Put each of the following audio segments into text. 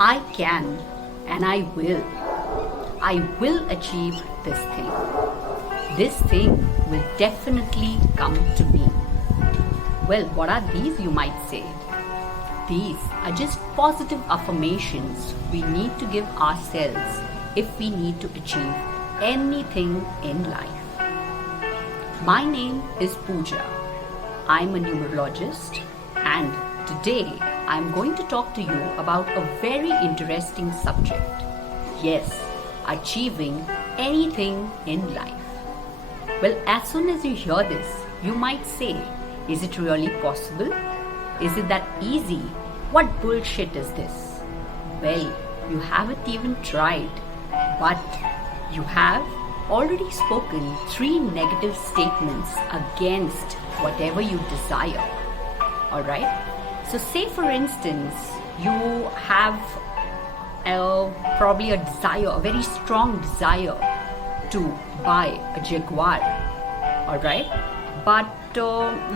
I can and I will. I will achieve this thing. This thing will definitely come to me. Well, what are these, you might say? These are just positive affirmations we need to give ourselves if we need to achieve anything in life. My name is Pooja. I'm a numerologist, and today I'm going to talk to you about a very interesting subject. Yes, achieving anything in life. Well, as soon as you hear this, you might say, is it really possible? Is it that easy? What bullshit is this? Well, you haven't even tried, but you have already spoken 3 negative statements against whatever you desire. Alright? So say for instance, you have probably a desire, a very strong desire to buy a Jaguar. Alright? But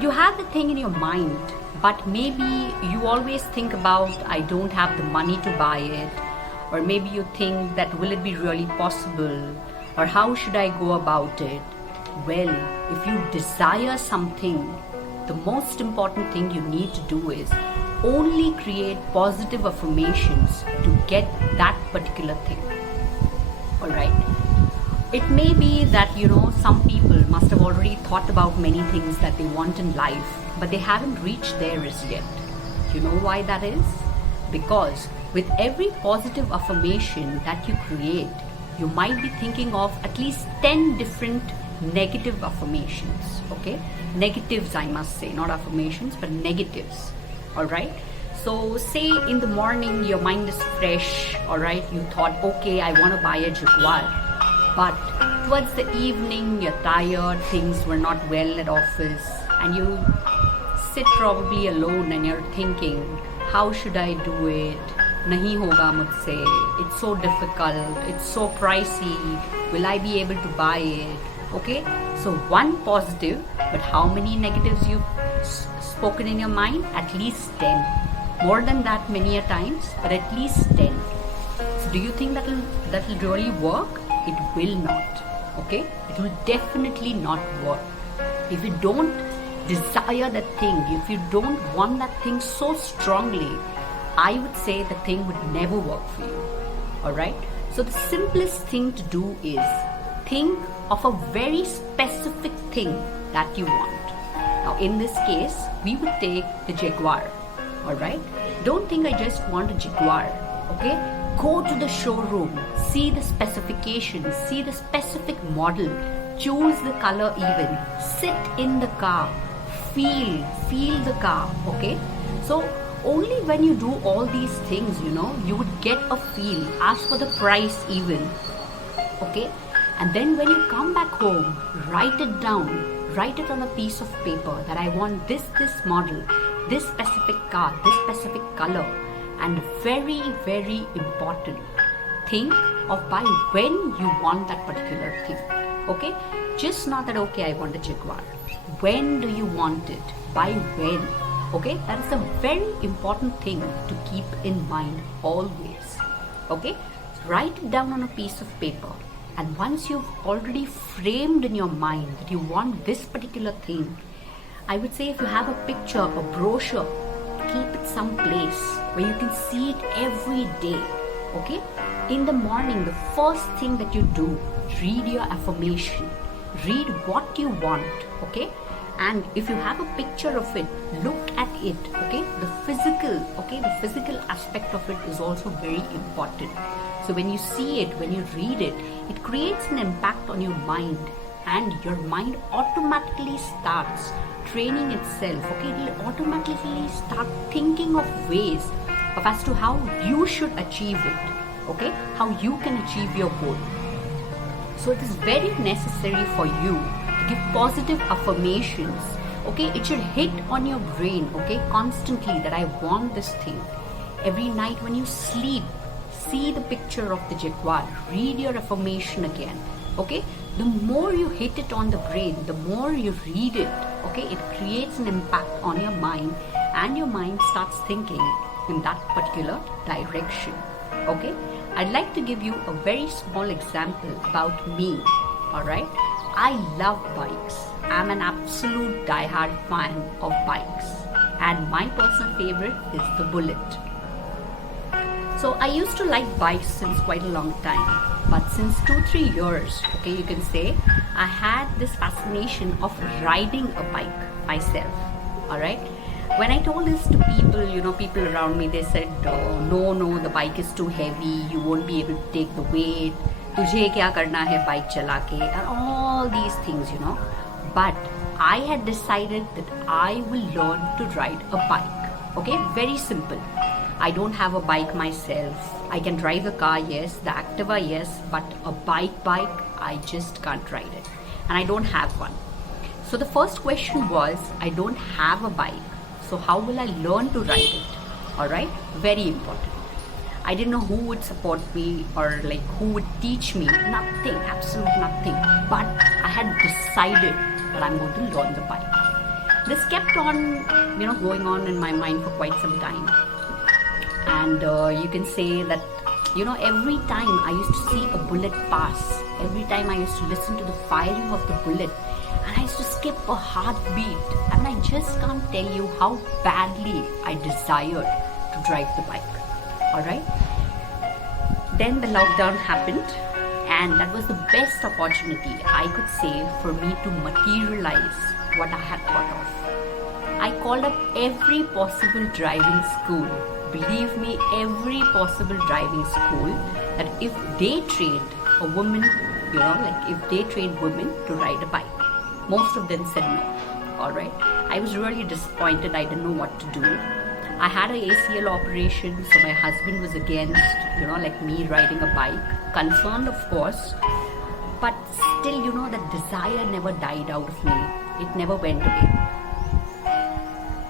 you have the thing in your mind, but maybe you always think about, I don't have the money to buy it, or maybe you think that will it be really possible, or how should I go about it? Well, if you desire something, the most important thing you need to do is only create positive affirmations to get that particular thing. Alright? It may be that, some people must have already thought about many things that they want in life, but they haven't reached there as yet. You know why that is? Because with every positive affirmation that you create, you might be thinking of at least 10 different negative affirmations. Okay? Negatives, I must say, not affirmations, but negatives. Alright? So say in the morning your mind is fresh, alright, you thought, okay, I want to buy a Jaguar. But towards the evening, you're tired, things were not well at office, and you sit probably alone and you're thinking, how should I do it? Nahi hoga mujhse. It's so difficult. It's so pricey. Will I be able to buy it? Okay? So one positive, but how many negatives you've spoken in your mind? At least 10. More than that many a times, but at least 10. So do you think that'll really work? It will not. Okay? It will definitely not work. If you don't desire that thing, if you don't want that thing so strongly, I would say the thing would never work for you. Alright? So the simplest thing to do is think of a very specific thing that you want. Now in this case, we would take the Jaguar. Alright? Don't think I just want a Jaguar. Okay? Go to the showroom, see the specifications, see the specific model, choose the color even, sit in the car, feel the car, okay? So only when you do all these things, you would get a feel, ask for the price even, okay? And then when you come back home, write it down, write it on a piece of paper that I want this model, this specific car, this specific color. And very, very important, think of by when you want that particular thing. Okay? Just not that, okay, I want a Jaguar. When do you want it? By when? Okay? That is a very important thing to keep in mind always. Okay? Write it down on a piece of paper. And once you've already framed in your mind that you want this particular thing, I would say if you have a picture, a brochure, keep it someplace where you can see it every day. Okay? In the morning, the first thing that you do, read your affirmation. Read what you want. Okay? And if you have a picture of it, look at it. Okay? The physical aspect of it is also very important. So when you see it, when you read it, it creates an impact on your mind, and your mind automatically starts training itself. Okay, it will automatically start thinking of ways of as to how you should achieve it. Okay, how you can achieve your goal. So it is very necessary for you to give positive affirmations. Okay, it should hit on your brain, okay, constantly that I want this thing. Every night when you sleep, see the picture of the Jaguar, read your affirmation again. Okay, the more you hit it on the brain, the more you read it, okay, it creates an impact on your mind, and your mind starts thinking in that particular direction. Okay, I'd like to give you a very small example about me. Alright, I love bikes. I'm an absolute die-hard fan of bikes, and my personal favorite is the Bullet. So I used to like bikes since quite a long time, but since 2-3 years, okay, you can say, I had this fascination of riding a bike myself. Alright, when I told this to people, people around me, they said, no, the bike is too heavy, you won't be able to take the weight, tujhe kya karna hai bike chala ke, and all these things. But I had decided that I will learn to ride a bike. Okay, very simple. I don't have a bike myself. I can drive a car, yes, the Activa, yes, but a bike, I just can't ride it. And I don't have one. So the first question was, I don't have a bike. So how will I learn to ride it? Alright, very important. I didn't know who would support me or like who would teach me. Nothing, absolute nothing. But I had decided that I'm going to learn the bike. This kept on, going on in my mind for quite some time. And you can say that, every time I used to see a bullet pass, every time I used to listen to the firing of the bullet, and I used to skip a heartbeat. And I just can't tell you how badly I desired to drive the bike. Alright? Then the lockdown happened, and that was the best opportunity I could say for me to materialize what I had thought of. I called up every possible driving school. Believe me, every possible driving school, that if they trained a woman, if they trained women to ride a bike. Most of them said no. Alright. I was really disappointed. I didn't know what to do. I had an ACL operation, so my husband was against, me riding a bike. Concerned, of course. But still, that desire never died out of me. It never went away.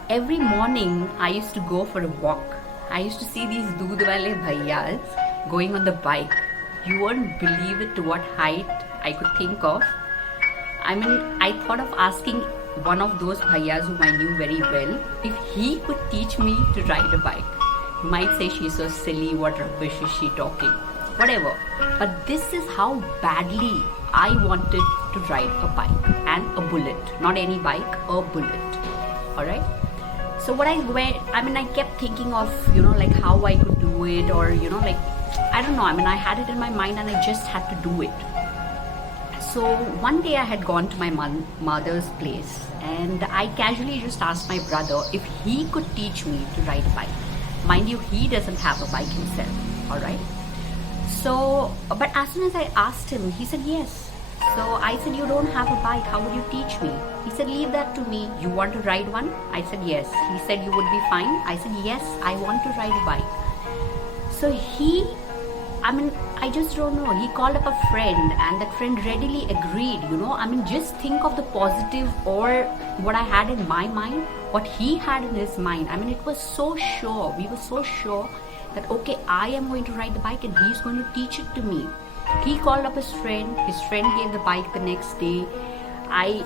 Every morning, I used to go for a walk. I used to see these doodh wale bhaiyas going on the bike. You won't believe it to what height I could think of. I thought of asking one of those bhaiyas whom I knew very well if he could teach me to ride a bike. You might say she's so silly, what rubbish is she talking? Whatever. But this is how badly I wanted to ride a bike, and a Bullet. Not any bike, a Bullet. Alright? So I kept thinking of, how I could do it, or, I don't know. I had it in my mind and I just had to do it. So one day I had gone to my mother's place, and I casually just asked my brother if he could teach me to ride a bike. Mind you, he doesn't have a bike himself, alright? So, but as soon as I asked him, he said yes. So I said, you don't have a bike, how would you teach me? He said, leave that to me. You want to ride one? I said, yes. He said, you would be fine? I said, yes, I want to ride a bike. So I just don't know. He called up a friend, and that friend readily agreed, just think of the positive or what I had in my mind, what he had in his mind. It was so sure. We were so sure that, okay, I am going to ride the bike and he's going to teach it to me. He called up his friend gave the bike the next day. I,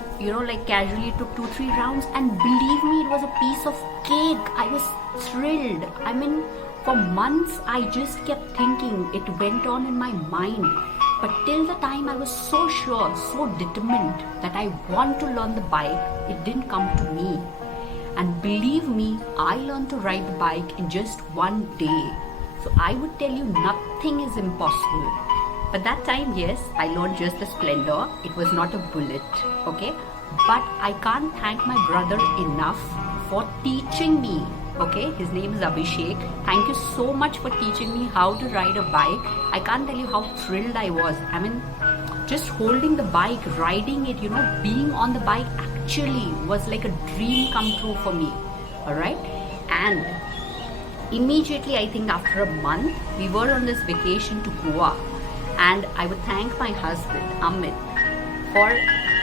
casually took 2-3 rounds, and believe me, it was a piece of cake. I was thrilled. For months, I just kept thinking, it went on in my mind. But till the time I was so sure, so determined that I want to learn the bike, it didn't come to me. And believe me, I learned to ride the bike in just one day. So I would tell you, nothing is impossible. But that time, yes, I learned just the Splendor. It was not a Bullet, okay? But I can't thank my brother enough for teaching me, okay? His name is Abhishek. Thank you so much for teaching me how to ride a bike. I can't tell you how thrilled I was. Just holding the bike, riding it, being on the bike actually was like a dream come true for me, alright? And immediately, I think after a month, we were on this vacation to Goa. And I would thank my husband, Amit, for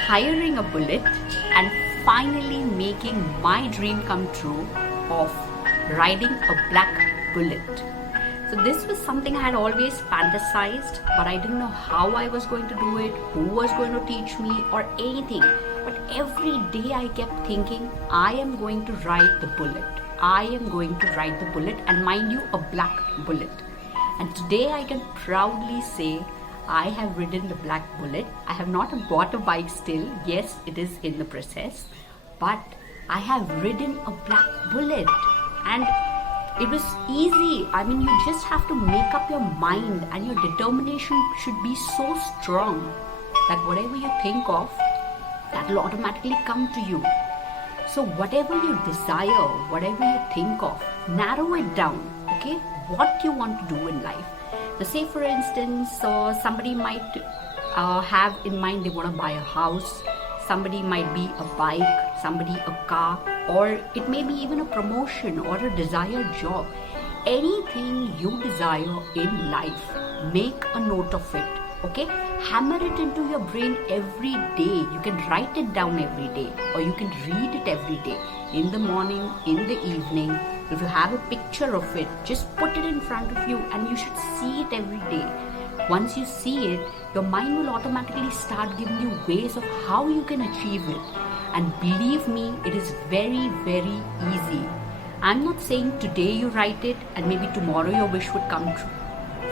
hiring a Bullet and finally making my dream come true of riding a black Bullet. So this was something I had always fantasized, but I didn't know how I was going to do it, who was going to teach me, or anything. But every day I kept thinking, I am going to ride the Bullet. I am going to ride the Bullet, and mind you, a black Bullet. And today I can proudly say I have ridden the Black Bullet. I have not bought a bike still. Yes, it is in the process. But I have ridden a Black Bullet. And it was easy. I mean, you just have to make up your mind, and your determination should be so strong that whatever you think of, that will automatically come to you. So whatever you desire, whatever you think of, narrow it down, okay? What you want to do in life. So say for instance, somebody might have in mind they want to buy a house, somebody might be a bike, somebody a car, or it may be even a promotion or a desired job. Anything you desire in life, make a note of it, okay? Hammer it into your brain every day. You can write it down every day, or you can read it every day, in the morning, in the evening. If you have a picture of it, just put it in front of you, and you should see it every day. Once you see it, your mind will automatically start giving you ways of how you can achieve it. And believe me, it is very, very easy. I'm not saying today you write it and maybe tomorrow your wish would come true.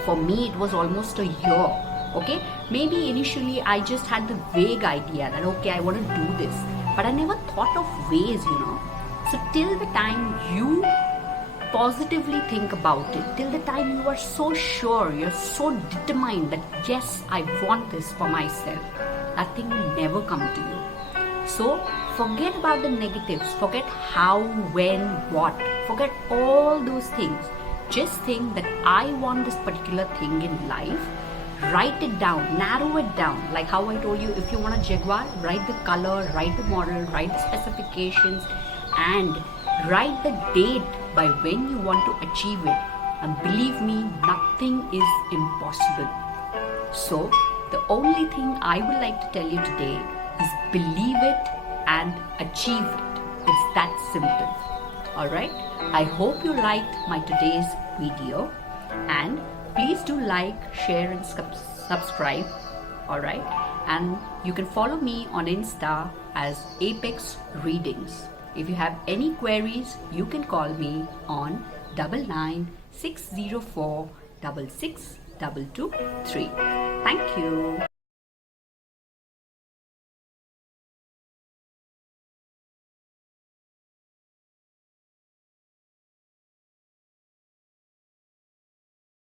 For me, it was almost a year. Okay, maybe initially I just had the vague idea that okay, I want to do this, but I never thought of ways, So till the time you positively think about it, till the time you are so sure, you're so determined that yes, I want this for myself, that thing will never come to you. So forget about the negatives, forget how, when, what, forget all those things. Just think that I want this particular thing in life. Write it down, narrow it down. Like how I told you, if you want a Jaguar, write the color, write the model, write the specifications, and write the date by when you want to achieve it. And believe me, nothing is impossible. So the only thing I would like to tell you today is believe it and achieve it. It's that simple. Alright? I hope you liked my today's video, and please do like, share and subscribe. Alright? And you can follow me on Insta as Apex Readings. If you have any queries, you can call me on 99 604 66223. Thank you.